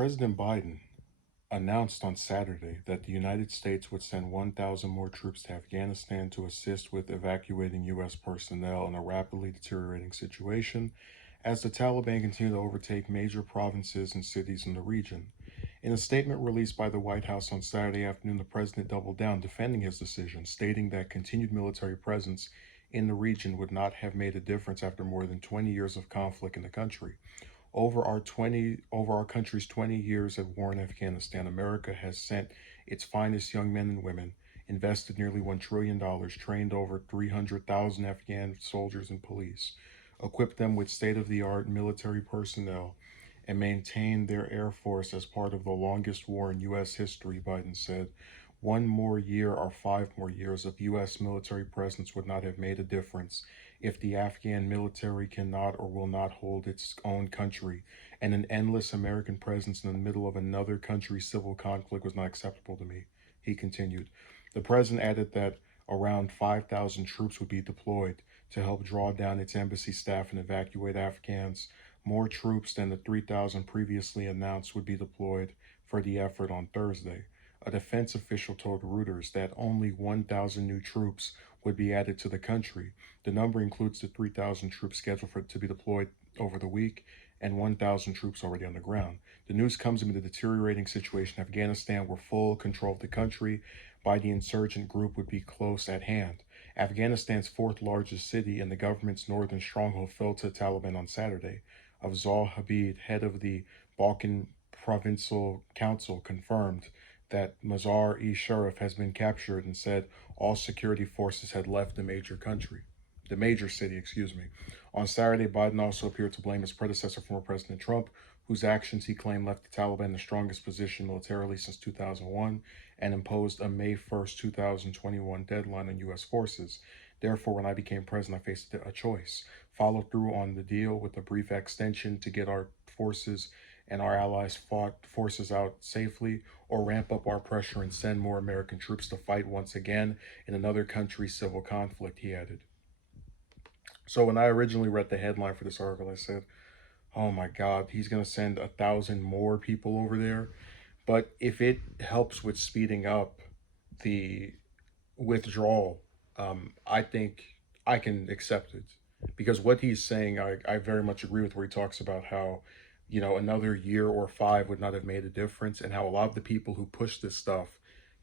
President Biden announced on Saturday that the United States would send 1,000 more troops to Afghanistan to assist with evacuating U.S. personnel in a rapidly deteriorating situation as the Taliban continue to overtake major provinces and cities in the region. In a statement released by the White House on Saturday afternoon, the president doubled down, defending his decision, stating that continued military presence in the region would not have made a difference after more than 20 years of conflict in the country. Over our country's 20 years at war in Afghanistan, America has sent its finest young men and women, invested nearly $1 trillion, trained over 300,000 Afghan soldiers and police, equipped them with state-of-the-art military personnel, and maintained their air force as part of the longest war in U.S. history, Biden said. One more year or 5 more years of U.S. military presence would not have made a difference if the Afghan military cannot or will not hold its own country, and an endless American presence in the middle of another country's civil conflict was not acceptable to me, he continued. The president added that around 5,000 troops would be deployed to help draw down its embassy staff and evacuate Afghans. More troops than the 3,000 previously announced would be deployed for the effort on Thursday. A defense official told Reuters that only 1,000 new troops would be added to the country. The number includes the 3,000 troops scheduled to be deployed over the week and 1,000 troops already on the ground. The news comes amid a deteriorating situation in Afghanistan, where full control of the country by the insurgent group would be close at hand. Afghanistan's fourth largest city and the government's northern stronghold fell to the Taliban on Saturday. Afzal Habib, head of the Balkan Provincial Council, confirmed that Mazar-e-Sharif has been captured and said all security forces had left the major city. On Saturday, Biden also appeared to blame his predecessor, former President Trump, whose actions he claimed left the Taliban in the strongest position militarily since 2001 and imposed a May 1st, 2021 deadline on U.S. forces. Therefore, when I became president, I faced a choice: follow through on the deal with a brief extension to get our forces and our allies fought forces out safely, or ramp up our pressure and send more American troops to fight once again in another country's civil conflict, he added. So when I originally read the headline for this article, I said, oh my God, he's going to send 1,000 more people over there. But if it helps with speeding up the withdrawal, I think I can accept it. Because what he's saying, I very much agree with, where he talks about how, another year or 5 would not have made a difference, and how a lot of the people who push this stuff,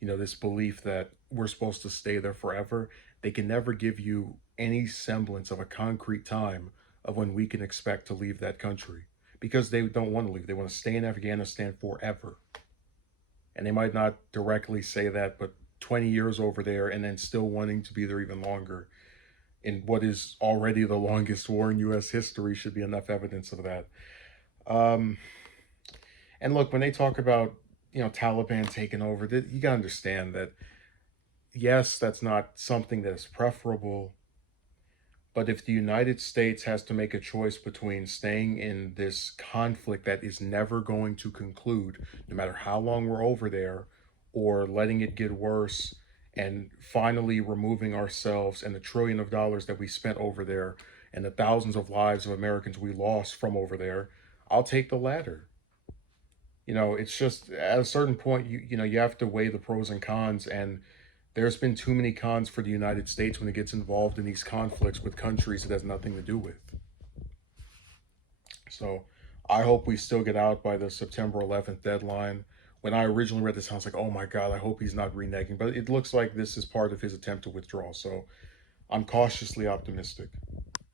this belief that we're supposed to stay there forever, they can never give you any semblance of a concrete time of when we can expect to leave that country, because they don't want to leave. They want to stay in Afghanistan forever. And they might not directly say that, but 20 years over there and then still wanting to be there even longer in what is already the longest war in U.S. history should be enough evidence of that. Um, and look, when they talk about, Taliban taking over, you got to understand that, yes, that's not something that is preferable. But if the United States has to make a choice between staying in this conflict that is never going to conclude, no matter how long we're over there, or letting it get worse and finally removing ourselves and the trillion of dollars that we spent over there and the thousands of lives of Americans we lost from over there, I'll take the latter. It's just at a certain point, you have to weigh the pros and cons, and there's been too many cons for the United States when it gets involved in these conflicts with countries it has nothing to do with. So I hope we still get out by the September 11th deadline. When I originally read this, I was like, oh my God, I hope he's not reneging. But it looks like this is part of his attempt to withdraw. So I'm cautiously optimistic.